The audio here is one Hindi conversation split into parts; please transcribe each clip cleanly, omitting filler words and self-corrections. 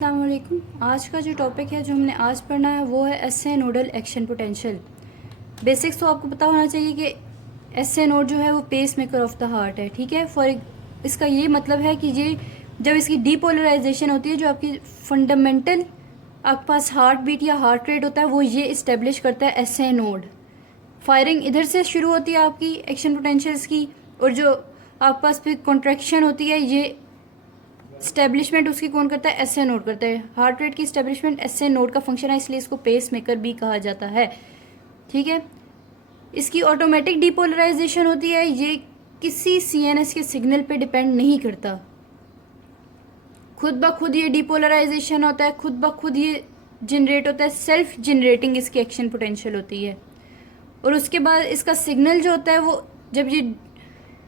अस्सलाम वालेकुम। आज का जो टॉपिक है जो हमने आज पढ़ना है वो है SA nodal action potential. Basics तो आपको पता होना चाहिए कि एसए नोड जो है वो pacemaker of the heart है, ठीक है। इसका ये मतलब है कि ये जब इसकी डीपोलराइजेशन होती है, जो आपकी फंडामेंटल आपके पास हार्ट बीट या हार्ट रेट होता है वो ये इस्टेब्लिश करता है एसए नोड। फायरिंग इधर से शुरू होती है आपकी एक्शन पोटेंशियल्स की, और जो आपके पास फिर कॉन्ट्रैक्शन होती है ये स्टेब्लिशमेंट उसकी कौन करता है? एसए नोड करता है। हार्ट रेट की स्टेब्लिशमेंट एसए नोड का फंक्शन है, इसलिए इसको पेस मेकर भी कहा जाता है, ठीक है। इसकी ऑटोमेटिक डीपोलराइजेशन होती है, ये किसी सीएनएस के सिग्नल पे डिपेंड नहीं करता, खुद ब खुद ये डीपोलराइजेशन होता है, खुद ब खुद ये जनरेट होता है, सेल्फ जनरेटिंग इसकी एक्शन पोटेंशियल होती है। और उसके बाद इसका सिग्नल जो होता है वो जब ये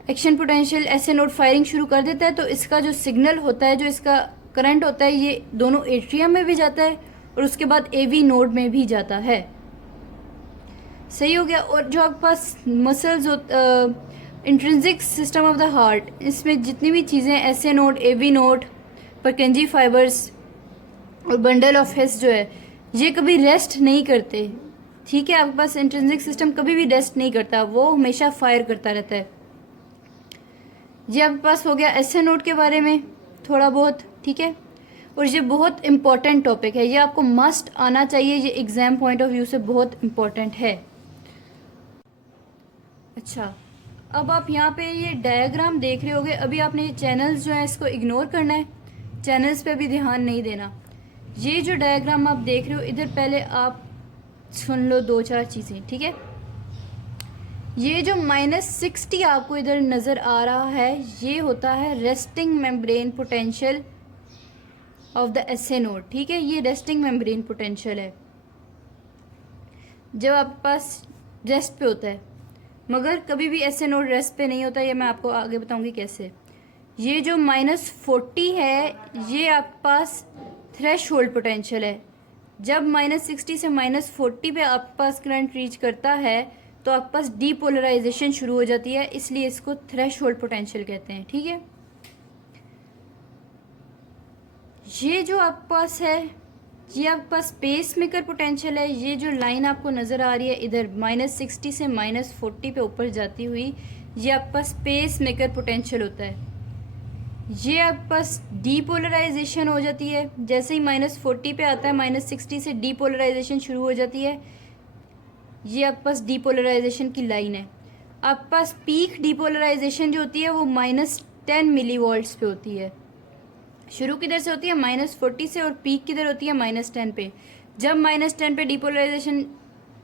action potential SA node firing शुरू कर देता है तो इसका जो सिग्नल होता है, जो इसका करंट होता है, ये दोनों एट्रियम में भी जाता है और उसके बाद एवी नोड में भी जाता है। सही हो गया। और जो आपके पास muscles intrinsic system of the heart, इसमें जितनी भी चीज़ें SA node, AV node, Purkinje fibres और बंडल ऑफ हिस जो है ये कभी रेस्ट नहीं करते, ठीक है। आपके पास इंट्रिंसिक सिस्टम कभी भी रेस्ट नहीं करता, वो हमेशा फायर करता रहता है। ये आपके पास हो गया एसए नोड के बारे में थोड़ा बहुत, ठीक है। और ये बहुत इंपॉर्टेंट टॉपिक है, ये आपको मस्ट आना चाहिए, ये एग्जाम पॉइंट ऑफ व्यू से बहुत इंपॉर्टेंट है। अच्छा, अब आप यहाँ पे ये डायग्राम देख रहे होगे, अभी आपने ये चैनल्स जो है इसको इग्नोर करना है, चैनल्स पे भी ध्यान नहीं देना। ये जो डायग्राम आप देख रहे हो इधर पहले आप सुन लो दो चार चीज़ें, ठीक है। ये जो -60 आपको इधर नज़र आ रहा है ये होता है resting membrane potential of the SA node, ठीक है। ये रेस्टिंग मेम्ब्रेन पोटेंशियल है जब आपके पास रेस्ट पे होता है, मगर कभी भी एसए नोड रेस्ट पे नहीं होता, ये मैं आपको आगे बताऊंगी कैसे। ये जो -40 है ये आपके पास थ्रेश होल्ड पोटेंशियल है। जब -60 से -40 पे आपके पास करंट रीच करता है तो आपके पास डीपोलराइजेशन शुरू हो जाती है, इसलिए इसको थ्रेश होल्ड पोटेंशियल कहते हैं, ठीक है। ये जो आपके पास है ये आपके पास पेस मेकर पोटेंशियल है। ये जो लाइन आपको नज़र आ रही है इधर -60 से -40 पे ऊपर जाती हुई, ये आपके पास पेस मेकर पोटेंशियल होता है। ये आपके पास डीपोलराइजेशन हो जाती है, जैसे ही -40 पे आता है -60 से डीपोलराइजेशन शुरू हो जाती है। ये आपके पास डीपोलराइजेशन की लाइन है। आपके पास पीक डीपोलराइजेशन जो होती है वो -10 मिलीवोल्ट्स पे होती है। शुरू किधर से होती है? -40 से, और पीक किधर होती है? -10 पे। जब -10 पे डीपोलराइजेशन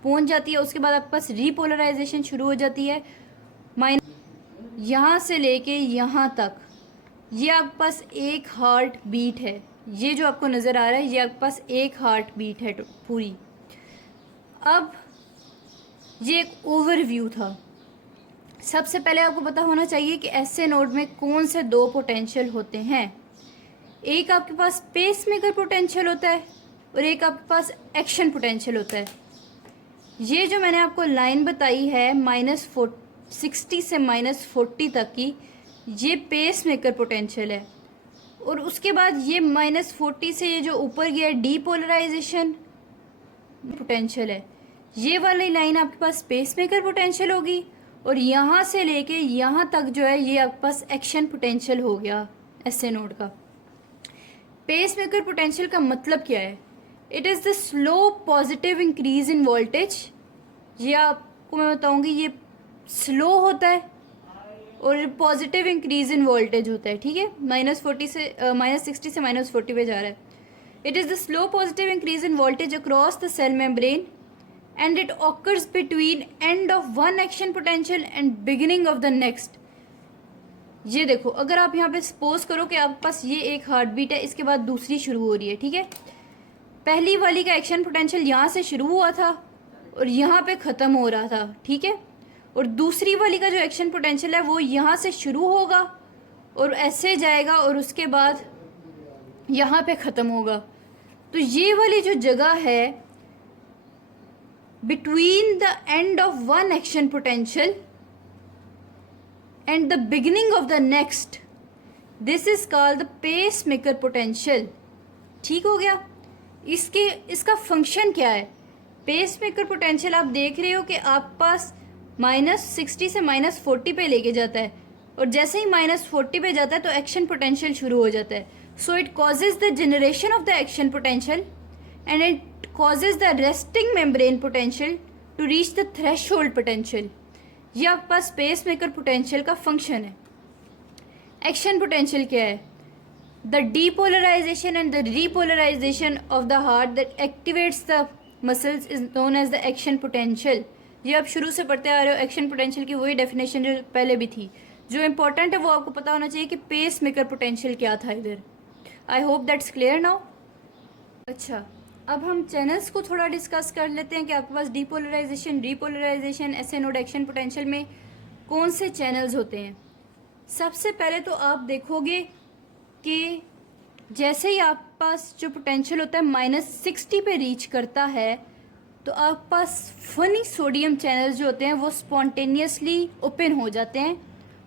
पहुंच जाती है उसके बाद आपके पास रीपोलराइजेशन शुरू हो जाती है यहाँ से लेके यहाँ तक। ये आपके पास एक हार्ट बीट है, ये जो आपको नज़र आ रहा है ये आपके पास एक हार्ट बीट है पूरी। अब ये एक ओवरव्यू था। सबसे पहले आपको पता होना चाहिए कि एसए नोड में कौन से दो पोटेंशियल होते हैं। एक आपके पास पेस मेकर पोटेंशियल होता है और एक आपके पास एक्शन पोटेंशियल होता है। ये जो मैंने आपको लाइन बताई है -60 से -40 तक की, ये पेस मेकर पोटेंशियल है। और उसके बाद ये -40 से ये जो ऊपर गया डीपोलराइजेशन पोटेंशियल है। ये वाली लाइन आपके पास पेस मेकर पोटेंशियल होगी, और यहाँ से लेके यहाँ तक जो है ये आपके पास एक्शन पोटेंशियल हो गया एसए नोड का। पेस मेकर पोटेंशियल का मतलब क्या है? It is the slow positive increase in voltage. ये आपको मैं बताऊंगी, ये स्लो होता है और पॉजिटिव इंक्रीज इन वोल्टेज होता है, ठीक है। -60 से -40 पे जा रहा है। It is the slow positive increase in voltage across the cell membrane and it occurs between end of one action potential and beginning of the next। ये देखो, अगर आप यहाँ पे सपोज करो कि आपके पास ये एक हार्ट बीट है, इसके बाद दूसरी शुरू हो रही है, ठीक है। पहली वाली का एक्शन पोटेंशियल यहाँ से शुरू हुआ था और यहाँ पे ख़त्म हो रहा था, ठीक है। और दूसरी वाली का जो एक्शन पोटेंशियल है वो यहाँ से शुरू होगा और ऐसे जाएगा और उसके बाद यहाँ पे ख़त्म होगा। तो ये वाली जो जगह है between the end of one action potential and the beginning of the next, this is called the pacemaker potential। ठीक हो गया। इसका फंक्शन क्या है? पेस मेकर पोटेंशियल आप देख रहे हो कि आप पास -60 से -40 पे लेके जाता है, और जैसे ही -40 पे जाता है तो एक्शन पोटेंशियल शुरू हो जाता है। So it causes the generation of the action potential and it causes the resting membrane potential to reach the threshold potential. ये आपके पास पेस मेकर पोटेंशियल का फंक्शन है। एक्शन पोटेंशियल क्या है? The depolarization and the repolarization of the heart that activates the muscles is known as the action potential। ये आप शुरू से पढ़ते आ रहे हो, एक्शन पोटेंशियल की वही डेफिनेशन जो पहले भी थी। जो इम्पोर्टेंट है वो आपको पता होना चाहिए कि पेस मेकर पोटेंशियल क्या था इधर। I hope that's clear now. अच्छा, अब हम चैनल्स को थोड़ा डिस्कस कर लेते हैं कि आपके पास डीपोलराइजेशन, रीपोलराइजेशन, ऐसे नोड एक्शन पोटेंशियल में कौन से चैनल्स होते हैं। सबसे पहले तो आप देखोगे कि जैसे ही आप पास जो पोटेंशियल होता है -60 पे रीच करता है तो आप पास फनी सोडियम चैनल्स जो होते हैं वो स्पॉन्टेनियसली ओपन हो जाते हैं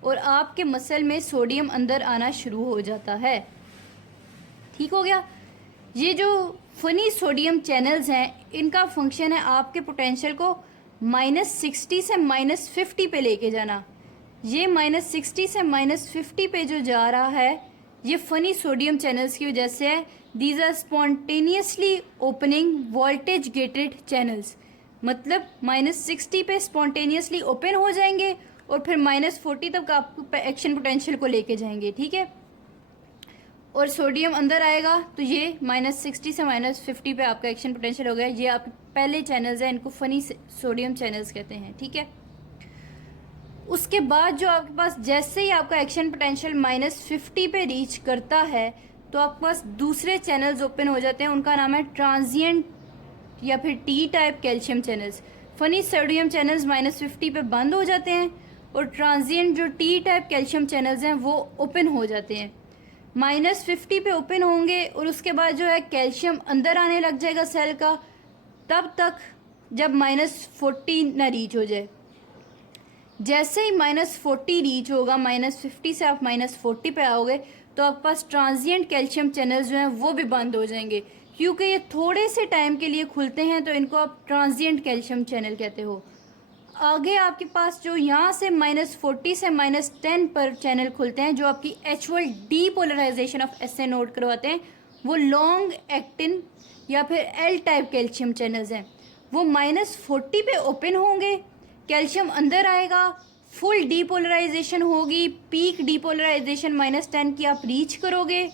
और आपके मसल में सोडियम अंदर आना शुरू हो जाता है। ठीक हो गया। ये जो फनी सोडियम चैनल्स हैं इनका फंक्शन है आपके पोटेंशियल को -60 से -50 पे लेके जाना। ये -60 से -50 पे जो जा रहा है ये फनी सोडियम चैनल्स की वजह से है। These are spontaneously opening voltage gated channels, मतलब -60 पे स्पॉन्टेनियसली ओपन हो जाएंगे और फिर -40 तक आपको एक्शन पोटेंशियल को लेके जाएंगे। ठीक है, और सोडियम अंदर आएगा तो ये -60 से -50 पे आपका एक्शन पोटेंशियल हो गया। ये आपके पहले चैनल्स हैं, इनको फनी सोडियम चैनल्स कहते हैं। ठीक है, उसके बाद जो आपके पास जैसे ही आपका एक्शन पोटेंशियल -50 पे रीच करता है तो आपके पास दूसरे चैनल्स ओपन हो जाते हैं। उनका नाम है ट्रांजिएंट या फिर T type calcium channels. Funny sodium channels -50 पे बंद हो जाते हैं और ट्रांजिएंट जो टी टाइप कैल्शियम चैनल्स हैं वो ओपन हो जाते हैं। -50 पे ओपन होंगे और उसके बाद जो है कैल्शियम अंदर आने लग जाएगा सेल का, तब तक जब -40 ना रीच हो जाए। जैसे ही -40 रीच होगा, -50 से आप -40 पे आओगे तो आपके पास ट्रांजिएंट कैल्शियम चैनल्स जो हैं वो भी बंद हो जाएंगे, क्योंकि ये थोड़े से टाइम के लिए खुलते हैं तो इनको आप ट्रांजिएंट कैल्शियम चैनल कहते हो। आगे आपके पास जो यहाँ से -40 से -10 पर चैनल खुलते हैं जो आपकी actual depolarization of SA node करवाते हैं, वो लॉन्ग एक्टिन या फिर एल टाइप कैल्शियम चैनल्स हैं। वो -40 पे ओपन होंगे, कैल्शियम अंदर आएगा, फुल डीपोलराइजेशन होगी, पीक डीपोलराइजेशन -10 की आप रीच करोगे।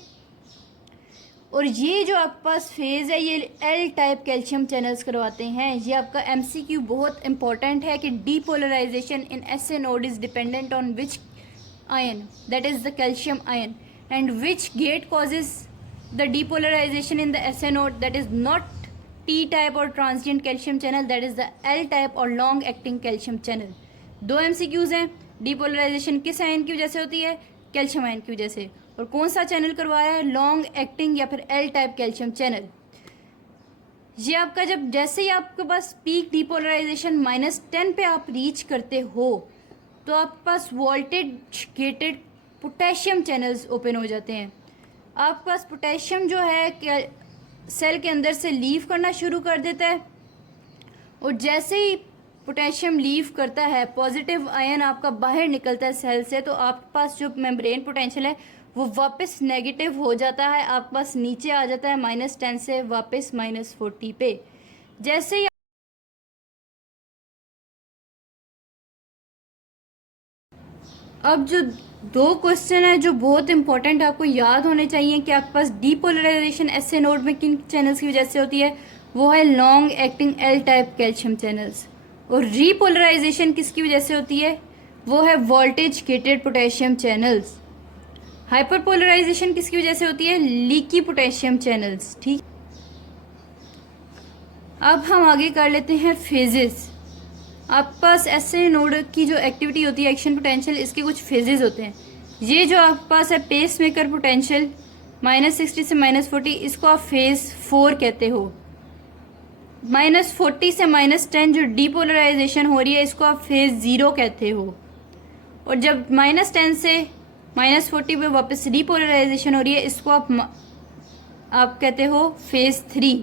और ये जो आपके पास फेज़ है ये एल टाइप कैल्शियम चैनल्स करवाते हैं। ये आपका एमसीक्यू बहुत इंपॉर्टेंट है कि depolarisation in SA node is dependent on which ion, that is the calcium ion, and which gate causes the depolarisation in the SA node, that is not T type और transient calcium channel, that is the L type और लॉन्ग एक्टिंग कैल्शियम चैनल। दो एमसीक्यूज़ हैं। डीपोलराइजेशन किस आयन की वजह से होती है? कैल्शियम आयन की वजह से। और कौन सा चैनल करवाया है? लॉन्ग एक्टिंग या फिर एल टाइप कैल्शियम चैनल। ये आपका जब जैसे ही आपके पास पीक डीपोलराइजेशन -10 पे आप रीच करते हो तो आपके पास voltage gated potassium channels open हो जाते हैं। आपके पास पोटेशियम जो है सेल के अंदर से लीव करना शुरू कर देता है, और जैसे ही पोटेशियम लीव करता है पॉजिटिव आयन आपका बाहर निकलता है सेल से, तो आपके पास जो मेम्ब्रेन पोटेंशियल है वो वापस नेगेटिव हो जाता है, आपके पास नीचे आ जाता है -10 से वापस -40 पे। जैसे ही अब जो दो क्वेश्चन है जो बहुत इंपॉर्टेंट आपको याद होने चाहिए कि आपके पास डीपोलराइजेशन एसए नोड में किन चैनल्स की वजह से होती है, वो है long acting L type calcium channels. और रीपोलराइजेशन किसकी वजह से होती है? वो है voltage gated potassium channels. Hyperpolarization किसकी वजह से होती है? Leaky potassium channels. ठीक, अब हम आगे कर लेते हैं फेजेस। आपके पास एसए नोड की जो एक्टिविटी होती है एक्शन पोटेंशियल, इसके कुछ फेजेस होते हैं। ये जो आपके पास है पेस मेकर पोटेंशियल -60 से -40, इसको आप फेज 4 कहते हो। -40 से -10 जो डीपोलराइजेशन हो रही है इसको आप फेज 0 कहते हो। और जब -10 से -40 पे वापस डीपोलराइजेशन हो रही है इसको आप आप कहते हो फेज़ 3।